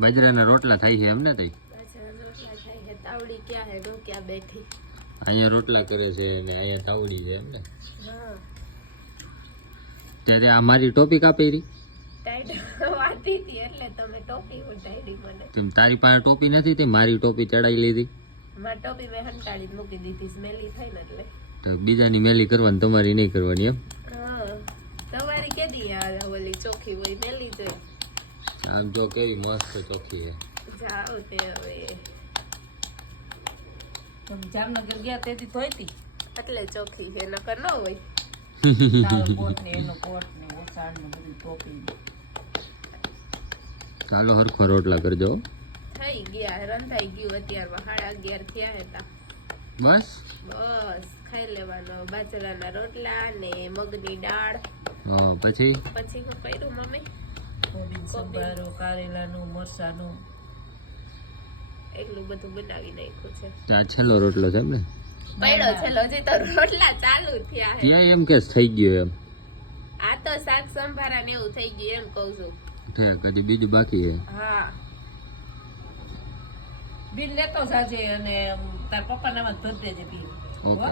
બાજરાના રોટલા થાય છે એમ ને તઈ? બાજરાના રોટલા થાય છે. તાવડી ક્યાં હે? ઢોક્યા બેઠી. અહીંયા રોટલા કરે છે અને અહીંયા તાવડી છે એમ ને? હા. ત્યારે આ મારી ટોપી કાપી રહી? ટાઈટ વાતી હતી એટલે તમે ટોપી ઉડાડી મને. તેમ તારી પાસે ટોપી નથી તે મારી ટોપી ચડાવી લીધી? મારી ટોપી મેં હંટાડી મૂકી દીધી, સ્મેલી થાય ને એટલે. તો બીજાની મેલી કરવાની, તમારી નહીં કરવાની એમ? હા. તમારી કેદી યાર ઓલી ચોખ્ખી હોય મેલી જોઈ. આમ જો કેવી મસ્ત ચોખ્ખી છે. જાઓ તે હવે. તમે જામનગર ગયા તેથી ધોઈતી એટલે ચોખ્ખી છે, નકર ન હોય. તારો કોટ ને એનો કોટ ને ઓસાડ ને બધું ટોપી. ચાલો હરખો રોટલા કરજો. થઈ ગયા, રંધાઈ ગયું. અત્યારમાં 11:30 થયા હતા. બસ બસ ખાઈ લેવાનો. બાજરાના રોટલા ને મગની દાળ. હા પછી પછી શું કર્યું મમ્મી? કોબી સંભારો, કારેલાનું, મરસાનું. એટલું બધું બનાવી નાખ્યું છે. આ છેલ્લો રોટલો છે એમ ને? પડ્યો છે હજી તો રોટલા ચાલુ થયા છે. ત્યાં એમ કે થઈ ગયો એમ? આ તો શાક સંભારા ને એવું થઈ ગયું એમ કહું છું. કદી બીજું બાકી છે? હા. બિલ લેતો સાજે અને તાર પપ્પા નામાં ધર દેજે બિલ. ઓકે.